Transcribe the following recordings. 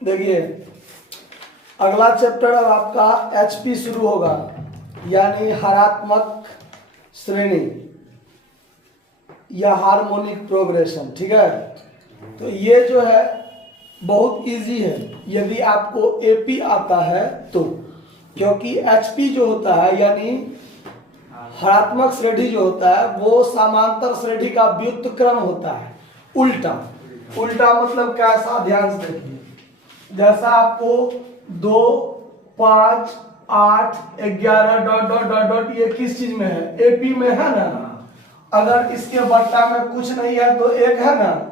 देखिए अगला चैप्टर अब आपका एचपी शुरू होगा, यानी हरात्मक श्रेणी या हार्मोनिक प्रोग्रेशन। ठीक है, तो ये जो है बहुत इजी है यदि आपको एपी आता है तो, क्योंकि एचपी जो होता है यानी हरात्मक श्रेणी जो होता है वो समांतर श्रेणी का व्युत्क्रम होता है। उल्टा उल्टा मतलब कैसा, ध्यान से देखिए। जैसा आपको 2, 5, 8, 11 डॉट डॉट डॉट डॉट ये किस चीज में है, एपी में है ना। अगर इसके बट्टा में कुछ नहीं है तो एक है ना।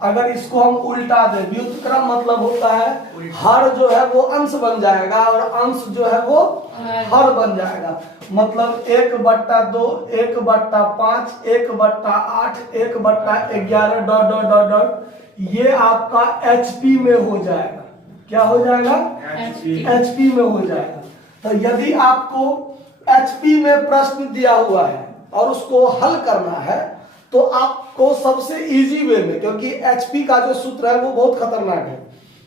अगर इसको हम उल्टा दें, व्युत्क्रम मतलब होता है हर जो है वो अंश बन जाएगा और अंश जो है वो हर बन जाएगा। मतलब 1/2, 1/5, 1/8, 1/11 डॉट डॉट डॉट डॉट, ये आपका एचपी में हो जाएगा। क्या हो जाएगा? एचपी में हो जाएगा। तो यदि आपको एचपी में प्रश्न दिया हुआ है और उसको हल करना है तो आपको सबसे इजी वे में, क्योंकि एचपी का जो सूत्र है वो बहुत खतरनाक है,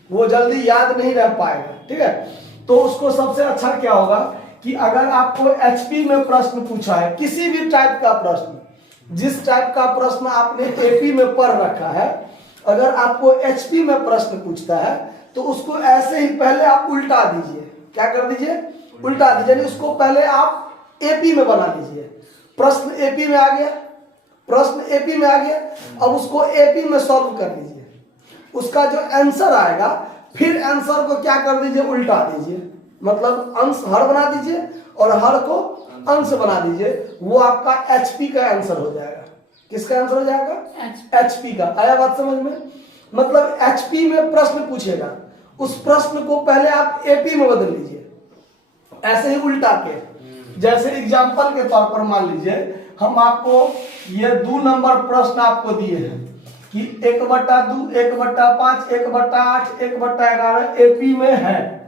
वो जल्दी याद नहीं रह पाएगा। ठीक है, तो उसको सबसे अच्छा क्या होगा कि अगर आपको एचपी में प्रश्न पूछा है, किसी भी टाइप का प्रश्न, जिस टाइप का प्रश्न आपने एपी में पढ़ रखा है, अगर आपको एचपी में प्रश्न पूछता है तो उसको ऐसे ही पहले आप उल्टा दीजिए। क्या कर दीजिए? उल्टा दीजिए, यानी उसको पहले आप एपी में बना दीजिए। प्रश्न एपी में आ गया, प्रश्न एपी में आ गया, अब उसको एपी में सॉल्व कर दीजिए। उसका जो आंसर आएगा फिर आंसर को क्या कर दीजिए, उल्टा दीजिए। मतलब अंश हर बना दीजिए और हर को अंश बना दीजिए, वो आपका एचपी का आंसर हो जाएगा। किसका आंसर हो जाएगा? एचपी का। आया बात समझ में? मतलब एचपी में प्रश्न पूछेगा, उस प्रश्न को पहले आप एपी में बदल लीजिए, ऐसे ही उल्टा के। जैसे एग्जांपल के तौर पर मान लीजिए हम आपको ये 2 नंबर प्रश्न आपको दिए हैं कि 1/2, 1/5, 1/8, 1/11 एपी में है,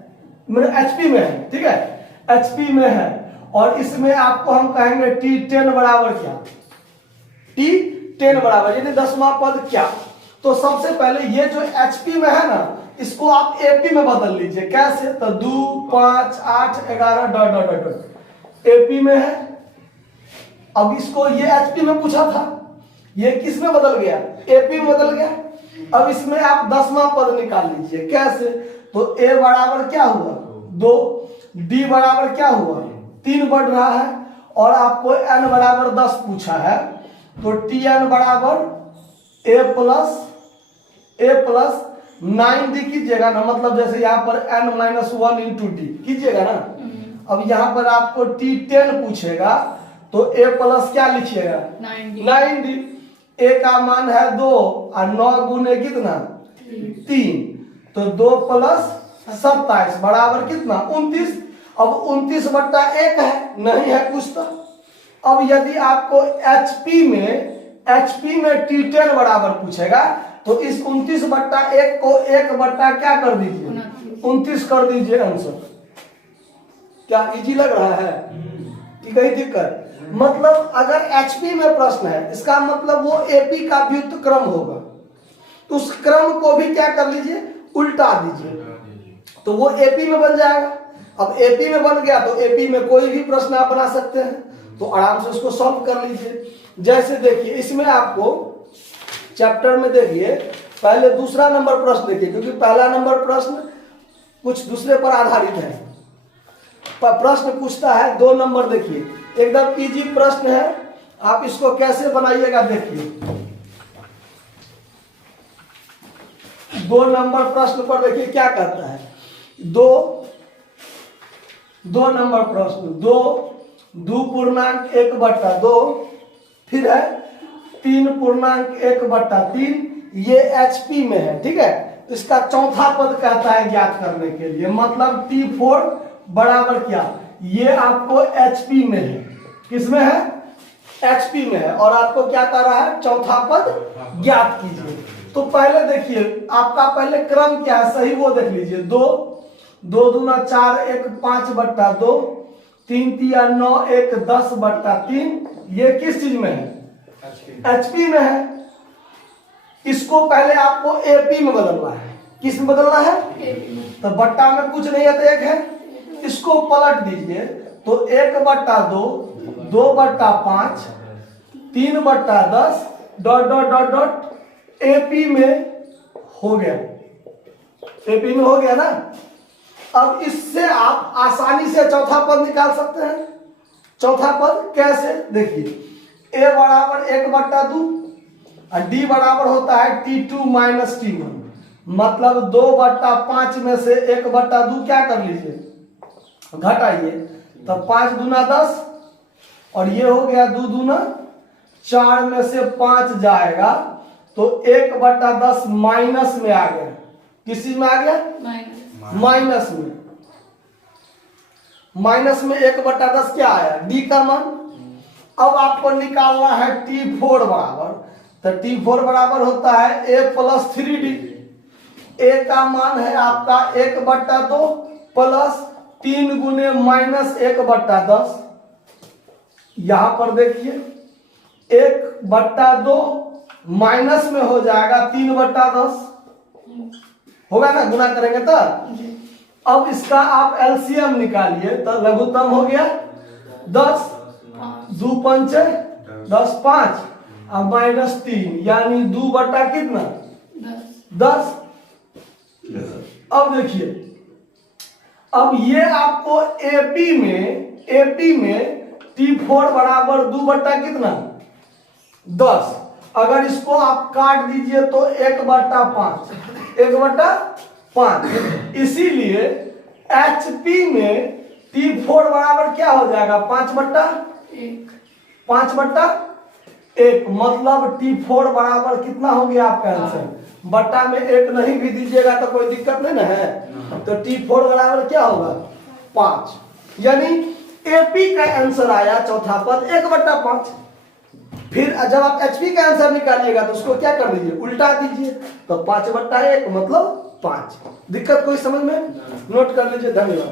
एचपी में है। ठीक है, एचपी में है और इसमें आपको हम कहेंगे T10 बराबर क्या, T10 बराबर यानी 10वां पद क्या। तो सबसे पहले ये जो एचपी में है ना, इसको आप एपी में बदल लीजिए। कैसे? तो 2, 5, 8, 11 डॉट डॉट डॉट एपी में है। अब इसको ये एचपी में पूछा था, ये किस में बदल गया? एपी में बदल गया। अब इसमें आप 10वां पद निकाल लीजिए। कैसे? तो ए बराबर क्या हुआ? 2, डी बराबर क्या हुआ? 3 बढ़ रहा है और आपको एन बराबर 10 पूछा है, तो टी एन बराबर ए प्लस 9 डी कीजिएगा ना। मतलब जैसे यहाँ पर n-1 इंटू डी कीजिएगा ना। अब यहाँ पर आपको T10 पूछेगा तो a प्लस क्या लिखिएगा? 9d। a का मान है 2 और 9 गुने कितना? 3, तो 2 प्लस 27 बराबर कितना? 29। अब 29/1 है, नहीं है कुछ तो। अब यदि आपको एचपी में T10 बराबर पूछेगा तो इस 29/1 को 1/ क्या कर दीजिए? 29 कर दीजिए आंसर। क्या इजी लग रहा है? कोई दिक्कत? मतलब अगर एचपी में प्रश्न है, इसका मतलब वो एपी का व्युत्क्रम होगा, तो उस क्रम को भी क्या कर लीजिए? उल्टा दीजिए, तो वो एपी में बन जाएगा। अब एपी में बन गया तो एपी में कोई भी प्रश्न आप बना सकते हैं, तो आराम से उसको सॉल्व कर लीजिए। जैसे देखिए इसमें आपको चैप्टर में देखिए पहले दूसरा नंबर प्रश्न देखिए, क्योंकि पहला नंबर प्रश्न कुछ दूसरे पर आधारित है। प्रश्न पूछता है 2 नंबर, देखिए एकदम इजी प्रश्न है, आप इसको कैसे बनाइएगा देखिए। 2 नंबर प्रश्न पर देखिए क्या कहता है। 2 नंबर प्रश्न, 2.1/2, फिर है 3.1/3, ये एचपी में है। ठीक है, तो इसका चौथा पद कहता है ज्ञात करने के लिए, मतलब T4 बराबर क्या? ये आपको एचपी में है। किस में है? एचपी में है। और आपको क्या कर रहा है? चौथा पद ज्ञात कीजिए। तो पहले देखिए आपका पहले क्रम क्या है, सही वो देख लीजिए। 2 दूना 4, 1 5/2, 3 तिया 9, 1 10/3, ये किस चीज में है? एचपी में है। इसको पहले आपको एपी में बदलना है। किस में बदलना है? AP तो बट्टा में कुछ नहीं है तो एक है, इसको पलट दीजिए तो 1/2, 2/5, 3/10 dot dot dot dot AP में हो गया, एपी में हो गया ना। अब इससे आप आसानी से चौथा पद निकाल सकते हैं। चौथा पद कैसे? देखिए a बराबर 1/2 और d बराबर होता है T2 माइनस T1, मतलब 2/5 में से 1/2 क्या कर लीजिए, घटाइए, तब 5 दूना 10 और ये हो गया 2 दूना 4 में से 5 जाएगा तो 1/10 माइनस में आ गया। किसी में आ गया? माइनस में। माइनस में 1/10 क्या आया? डी का मान। अब आपको निकालना है T4 बराबर, तो T4 बराबर होता है a प्लस 3d। a का मान है आपका 1/2 प्लस 3 गुने माइनस 1/10। यहां पर देखिए 1/2 माइनस में हो जाएगा 3/10, होगा ना, गुना करेंगे तो। अब इसका आप एलसीएम निकालिए तो लघुत्तम हो गया 10, 2 पंचे 10, 5 और माइनस 3 यानी 2 बटा कितना? 10। अब देखिए, अब ये आपको एपी में T4 बराबर 2 बटा कितना? 10। अगर इसको आप काट दीजिए तो 1/5, 1/5। इसीलिए HP में T4 बराबर क्या हो जाएगा? 5/1, मतलब T4 बराबर कितना हो गया आपका आंसर? बट्टा में 1 नहीं भी दीजिएगा तो कोई दिक्कत नहीं ना है। तो T4 बराबर क्या होगा? 5, यानी AP का आंसर आया चौथा पद 1/5। फिर जब आप HP का आंसर निकालिएगा तो उसको क्या कर दीजिए? उल्टा दीजिए, तो 5/1 मतलब 5। दिक्कत कोई समझ में? नोट कर लीजिए। धन्यवाद।